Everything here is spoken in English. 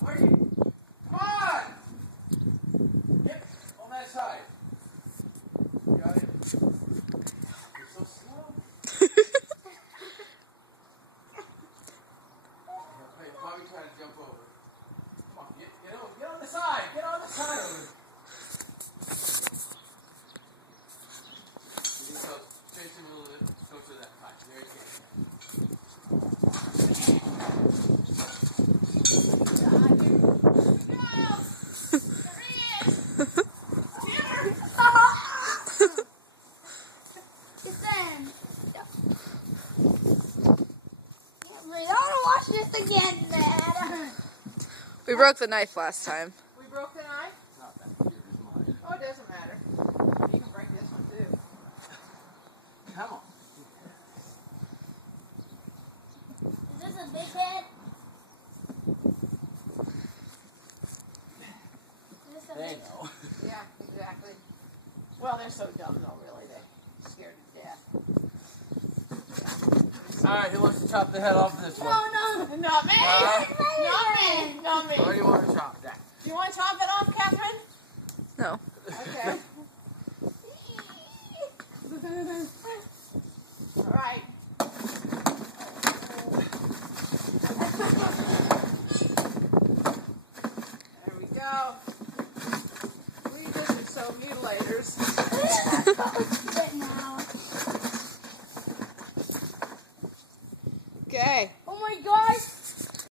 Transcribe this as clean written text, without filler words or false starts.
Where are you? Come on! Get on that side. Got it? You're so slow. Hey, Bobby trying to jump over. Come on, get on the side. Get on the side over there. You need to go chase him a little bit. Go to that pipe. There you go. Again, Dad. We broke the knife last time. We broke the knife? Not that here is mine. Oh, it doesn't matter. You can break this one too. Come on. Is this a big hit? Is this a They big know. Yeah, exactly. Well, they're so dumb though, really. They're scared to death. Alright, who wants to chop the head off of this one? No. Not me! Huh? Not me! Or do you want to chop that? Do you want to chop it off, Catherine? No. Okay. All right. There we go. We just are so mutilators. Now.